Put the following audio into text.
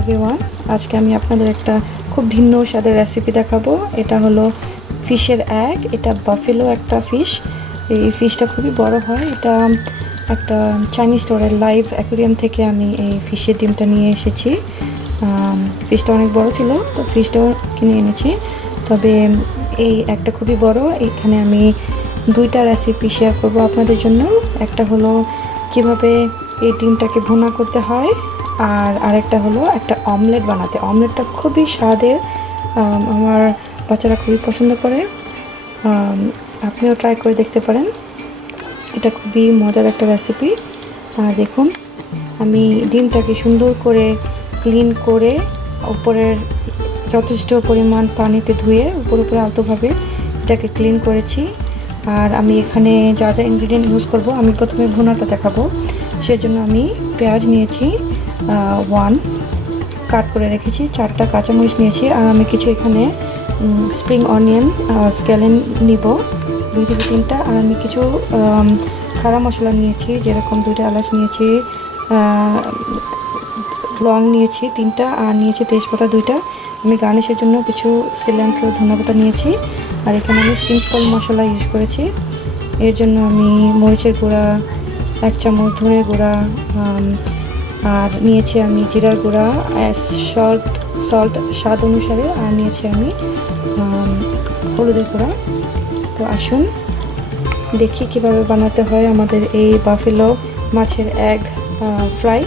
Everyone, আজকে আমি আপনাদের একটা খুব ভিন্ন স্বাদের রেসিপি দেখাবো। এটা হলো ফিশের এগ। এটা বাফেলো একটা ফিশ। এই ফিশটা খুবই বড় হয়। এটা একটা চাইনিজ স্টোরের লাইভ অ্যাকুরিয়াম থেকে আমি এই ফিশের ডিমটা নিয়ে এসেছি। ফিশটা অনেক বড় ছিল, তো ফিশটাও কিনে এনেছি। তবে এই একটা খুবই বড়। এখানে আমি দুইটা রেসিপি শেয়ার করব আপনাদের জন্য। একটা হলো কিভাবে এই ডিমটাকে ভুনা করতে হয়, আর আরেকটা হলো একটা অমলেট বানাতে। অমলেটটা খুবই স্বাদের, আমার বাচ্চারা খুবই পছন্দ করে। আপনিও ট্রাই করে দেখতে পারেন। এটা খুবই মজার একটা রেসিপি। দেখুন, আমি ডিমটাকে সুন্দর করে ক্লিন করে উপরের যথেষ্ট পরিমাণ পানিতে ধুয়ে উপরে আলতোভাবে এটাকে ক্লিন করেছি। আর আমি এখানে যা যা ইনগ্রিডিয়েন্ট ইউজ করব, আমি প্রথমে ভুনাটা দেখাবো। সেজন্য আমি পেঁয়াজ নিয়েছি 1 কাট করে রেখেছি, 4টা কাঁচামরিচ নিয়েছি, আর আমি কিছু এখানে স্প্রিং অনিয়ন স্কেলেন নিব 2 থেকে 3টা। আর আমি কিছু খাড়া মশলা নিয়েছি, যেরকম 2টা এলাচ নিয়েছি, লং নিয়েছি 3টা, আর নিয়েছি তেজপাতা 2টা। আমি গার্নিশের জন্য কিছু সিলান্ট্রো ধনেপাতা নিয়েছি। আর এখানে আমি সিম্পল মশলা ইউজ করেছি। এর জন্য আমি মরিচের গুঁড়া 1 চামচ, ধনের গুঁড়া, আর নিয়েছি আমি জিরার গুঁড়া, সল্ট স্বাদ অনুসারে, আর নিয়েছি আমি হলুদের গুঁড়া। তো আসুন দেখি কিভাবে বানাতে হয় আমাদের এই বাফেলো মাছের এগ ফ্রাই।